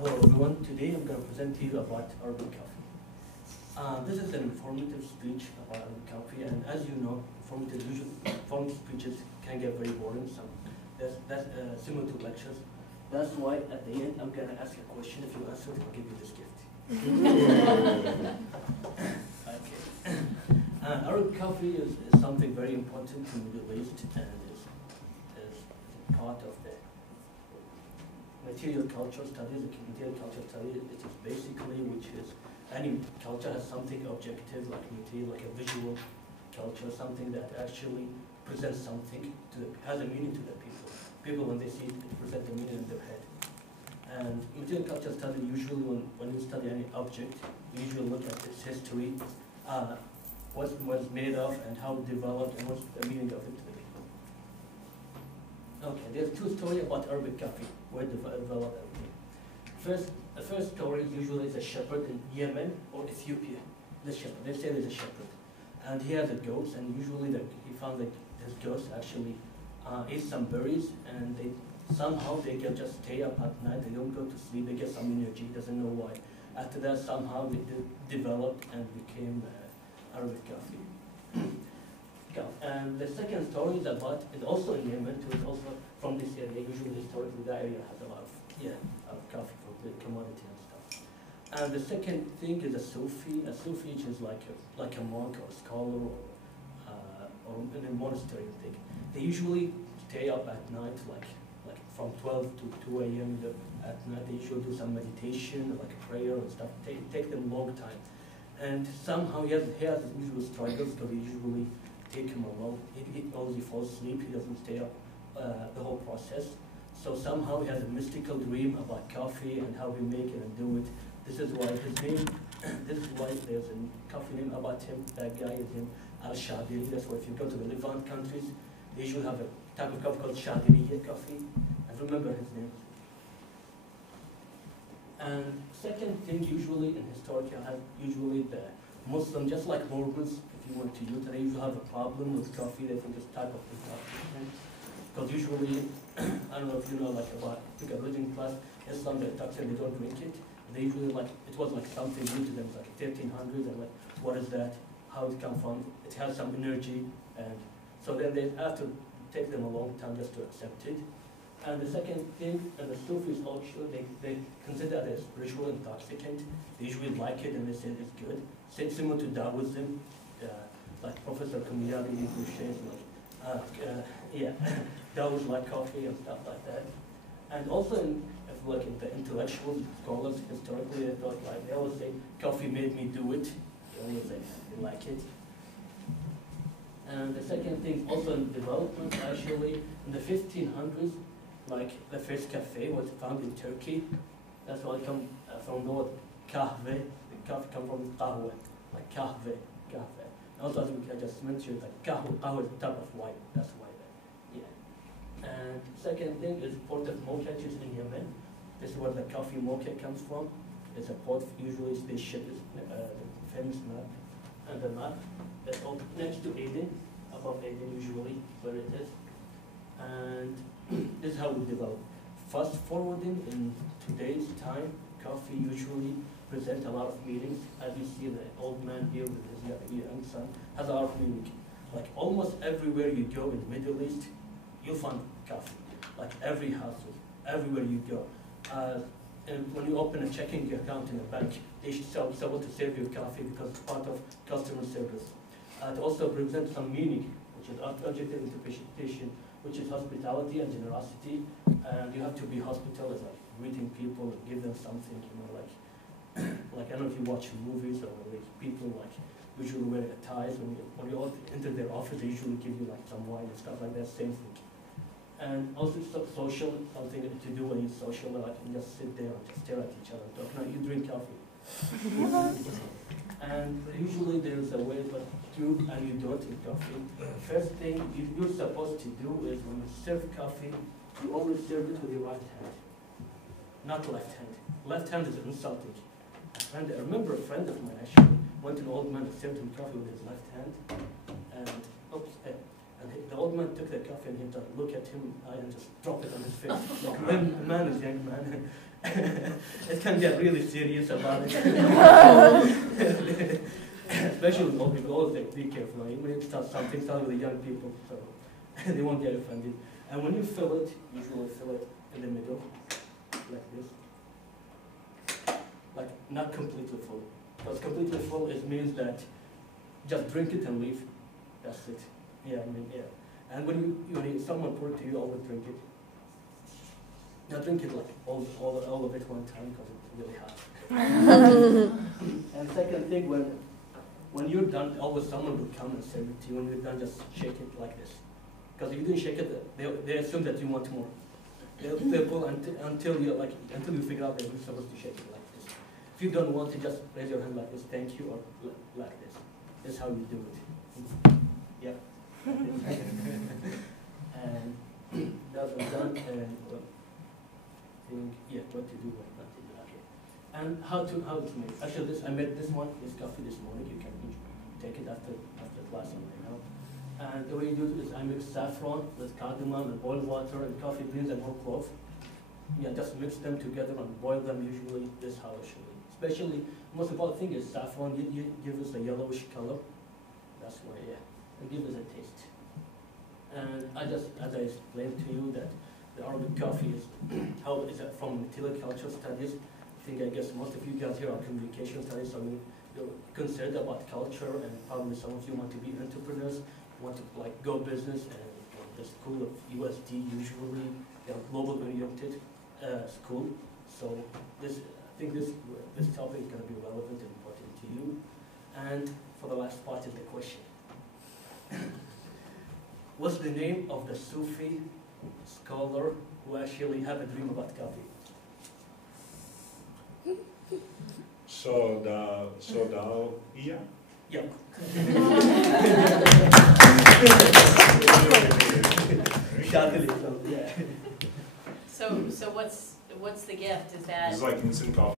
Hello everyone, today I'm going to present to you about Arabic coffee. This is an informative speech about Arabic coffee, and as you know, informative speeches can get very boring, that's similar to lectures. That's why at the end I'm going to ask a question. If you answer it, I'll give you this gift. Okay. Arabic coffee is something very important to the Middle East, and is part of the material culture studies. The material culture studies, it is basically, which is any culture has something objective like material, like a visual culture, something that actually presents something has a meaning to the people. People, when they see it, it presents a meaning in their head. And material culture study, usually when you study any object, you usually look at its history, what was made of, and how it developed, and what's the meaning of it to the people. Okay, there's two stories about Arabic coffee, where it developed everything. The first story usually is a shepherd in Yemen or Ethiopia. The shepherd, they say there's a shepherd, and he has a goat, and usually he found that his goats actually eat some berries, and somehow they can just stay up at night. They don't go to sleep. They get some energy. He doesn't know why. After that, somehow they developed and became Arabic coffee. And the second story is also in Yemen too. It's also from this area. Usually, historically, that area has a lot of coffee for the commodity and stuff. And the second thing is a Sufi. A Sufi is like a monk or a scholar or in a monastery thing. They usually stay up at night, like from 12 to 2 a.m. at night. They usually do some meditation, like prayer and stuff. Take them a long time. And somehow he has usual struggles, because they usually take him along. He always falls asleep. He doesn't stay up the whole process. So somehow he has a mystical dream about coffee and how we make it and do it. This is why his name. This is why there's a coffee name about him. That guy is named Al-Shadiri. That's why if you go to the Levant countries, they usually have a type of coffee called Shadiriya coffee. And remember his name. And second thing, usually in historical, usually the Muslim, just like Mormons, if you went to Utah, they usually have a problem with coffee. They think it's type of coffee. Because usually, I don't know if you know about a religion class, Islam, they don't drink it. They usually it was like something new to them, like 1300s, and what is that? How it come from? It has some energy, and so then they have to take them a long time just to accept it. And the second thing, and the Sufis also, they consider it a spiritual intoxicant. They usually like it and they say it's good. Similar to Taoism, like Professor Kumiyagi, who says Taoists like coffee and stuff like that. And also in the intellectual scholars, historically, they always say, coffee made me do it. They always say they like it. And the second thing, also in development, actually, in the 1500s, the first cafe was found in Turkey. That's why it comes from the word kahve. The coffee comes from qahwa, like kahve. And also, as I just mentioned, qahwa is a type of wine. That's why. And second thing is port of Mocha, which is in Yemen. This is where the coffee mocha comes from. It's a port. Usually, they ship the famous map, and the map that's all next to Aden, above Aden usually, where it is. And this is how we develop. Fast forwarding in today's time, coffee usually presents a lot of meanings. As you see, the old man here with his young son has a lot of meaning. Like almost everywhere you go in the Middle East, you'll find coffee. Like every house, everywhere you go. And when you open a checking account in a bank, they should be able to serve you coffee because it's part of customer service. It also presents some meaning, which is objective interpretation, which is hospitality and generosity. And you have to be hospitable, like greeting people and give them something, like I don't know if you watch movies or people usually wear ties. When you all enter their office, they usually give you some wine and stuff like that, same thing. And also social, something to do when you're social, you just sit there and just stare at each other and talk. No, you drink coffee. And usually there's a way but do and you don't eat coffee. First thing you're supposed to do is when you serve coffee, you always serve it with your right hand, not left hand. Left hand is insulting. I remember a friend of mine actually went to an old man and served him coffee with his left hand, and the old man took the coffee and he just looked at him and just dropped it on his face. Like, man is young man. it can get really serious about it. Especially with old people, always like, be careful. When you start something, start with the young people, so they won't get offended. And when you fill it, usually fill it in the middle, like this. Like, not completely full. Because completely full, it means that just drink it and leave. That's it. Yeah, I mean, yeah. And when someone pour it to you, always drink it. Now drink it like all of it one time because it's really hot. And second thing, when you're done, always someone will come and serve it to you. When you're done, just shake it like this. Because if you didn't shake it, they assume that you want more. They'll pull until you figure out that you're supposed to shake it like this. If you don't want to, just raise your hand like this, thank you, or like this. This is how you do it. Yeah. And that's done. And what to do, what not to do. Okay. And how to make. Actually, I made this coffee this morning. You can take it after class right now. And the way you do it is I mix saffron with cardamom and boiled water and coffee beans and whole clove. Yeah, just mix them together and boil them. Usually, this is how it should be. Especially, most important thing is saffron. You give us a yellowish color. That's why, yeah, and give us a taste. And as I explained to you, that the Arabic coffee is from cultural studies. I guess most of you guys here are communication studies, so you're concerned about culture, and probably some of you want to be entrepreneurs, want to go business, and the school of USD usually they are global oriented school. So I think this topic is going to be relevant and important to you. And for the last part is the question. What's the name of the Sufi scholar who actually had a dream about coffee? Yeah. Yeah. So what's the gift? Is that? It's like instant coffee.